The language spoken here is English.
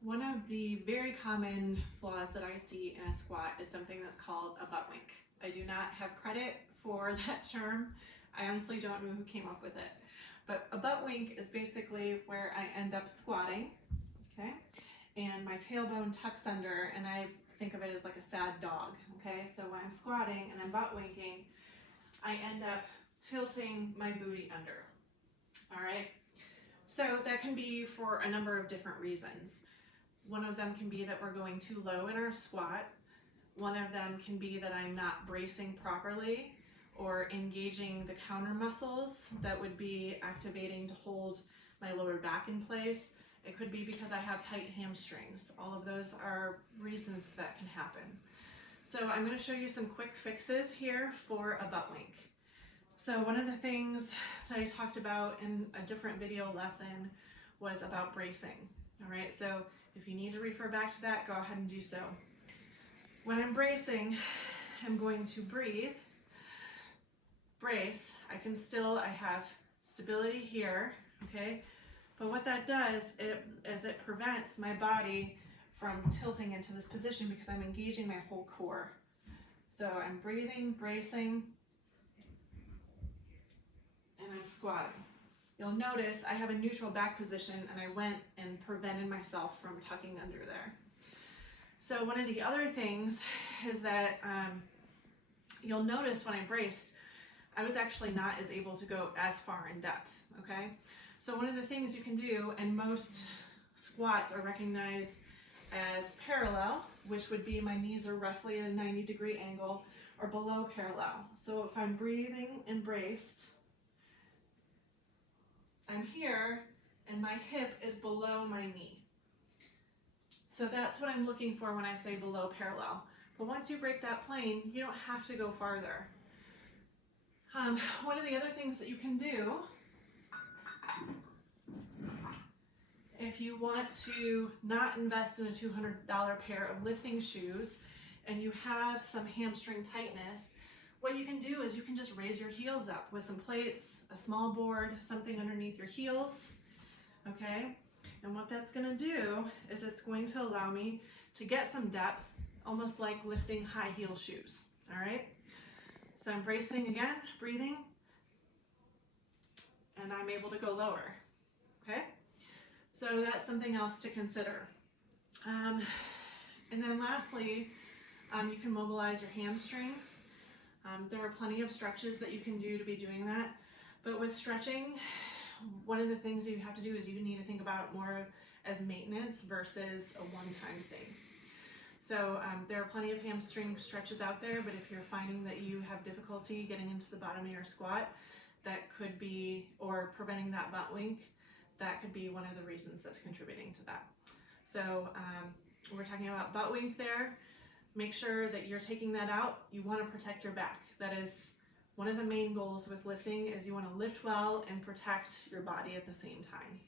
One of the very common flaws that I see in a squat is something that's called a butt wink. I do not have credit for that term. I honestly don't know who came up with it. But a butt wink is basically where I end up squatting, okay? And my tailbone tucks under, and I think of it as like a sad dog, okay? So when I'm squatting and I'm butt winking, I end up tilting my booty under, all right? So that can be for a number of different reasons. One of them can be that we're going too low in our squat. One of them can be that I'm not bracing properly or engaging the counter muscles that would be activating to hold my lower back in place. It could be because I have tight hamstrings. All of those are reasons that can happen. So I'm going to show you some quick fixes here for a butt wink. So one of the things that I talked about in a different video lesson was about bracing. All right, so if you need to refer back to that, go ahead and do so. When I'm bracing, I'm going to breathe, brace. I have stability here, okay? But what that does is it prevents my body from tilting into this position because I'm engaging my whole core. So I'm breathing, bracing, and I'm squatting. You'll notice I have a neutral back position and I went and prevented myself from tucking under there. So one of the other things is that you'll notice when I braced, I was actually not as able to go as far in depth, okay? So one of the things you can do, and most squats are recognized as parallel, which would be my knees are roughly at a 90-degree angle or below parallel. So if I'm breathing and braced, I'm here and my hip is below my knee. So that's what I'm looking for when I say below parallel. But once you break that plane, you don't have to go farther. One of the other things that you can do, if you want to not invest in a $200 pair of lifting shoes and you have some hamstring tightness, what you can do is you can just raise your heels up with some plates, a small board, something underneath your heels, okay? And what that's gonna do is it's going to allow me to get some depth, almost like lifting high heel shoes, all right? So I'm bracing again, breathing, and I'm able to go lower, okay? So that's something else to consider. And then lastly, you can mobilize your hamstrings. There are plenty of stretches that you can do to be doing that. But with stretching, one of the things that you have to do is you need to think about it more as maintenance versus a one-time thing. So there are plenty of hamstring stretches out there, but if you're finding that you have difficulty getting into the bottom of your squat, that could be, or preventing that butt wink, that could be one of the reasons that's contributing to that. So we're talking about butt wink there. Make sure that you're taking that out. You want to protect your back. That is one of the main goals with lifting, is you want to lift well and protect your body at the same time.